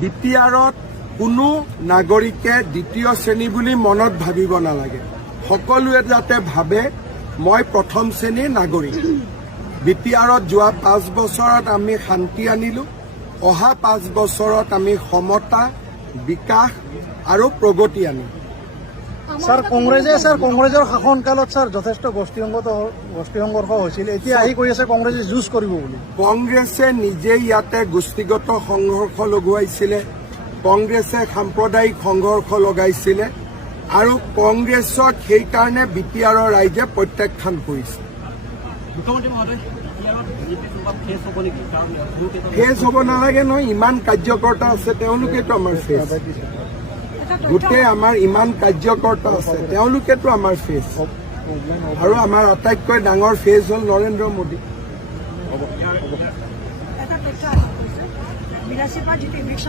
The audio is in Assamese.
বিপিআৰত কোনো নাগৰিকে দ্বিতীয় শ্ৰেণী বুলি মনত ভাবিব নালাগে। সকলোৱে যাতে ভাবে মই প্ৰথম শ্ৰেণীৰ নাগৰিক। বিপিআৰত যোৱা 5 বছৰত আমি শান্তি আনিলো। অহা 5 বছৰত আমি সমতা, বিকাশ আৰু প্ৰগতি আনিম। স্যাৰ কংগ্ৰেসেৰ শাসনকালত স্যাৰ যথেষ্ট গোষ্ঠী সংঘৰ্ষ হৈছিল, এতিয়া আহি কৈ আছে কংগ্ৰেসে যুঁজ কৰিব বুলি। কংগ্ৰেছে নিজে ইয়াতে গোষ্ঠীগত সংঘৰ্ষ লগোৱাইছিলে, কংগ্ৰেছে সাম্প্ৰদায়িক সংঘৰ্ষ লগাইছিলে আৰু কংগ্ৰেছক সেইকাৰণে বিপিআৰৰ ৰাইজে প্ৰত্যাখ্যান কৰিছে। ফেচ হ'ব নালাগে নহয়, ইমান কাৰ্যকৰ্তা আছে, তেওঁলোকেতো আমাৰ ফেচ। গোটেই আমাৰ ইমান কাৰ্যকৰ্তা আছে, তেওঁলোকেতো আমাৰ ফেচ। আৰু আমাৰ আটাইতকৈ ডাঙৰ ফেচ হ'ল নৰেন্দ্ৰ মোদী।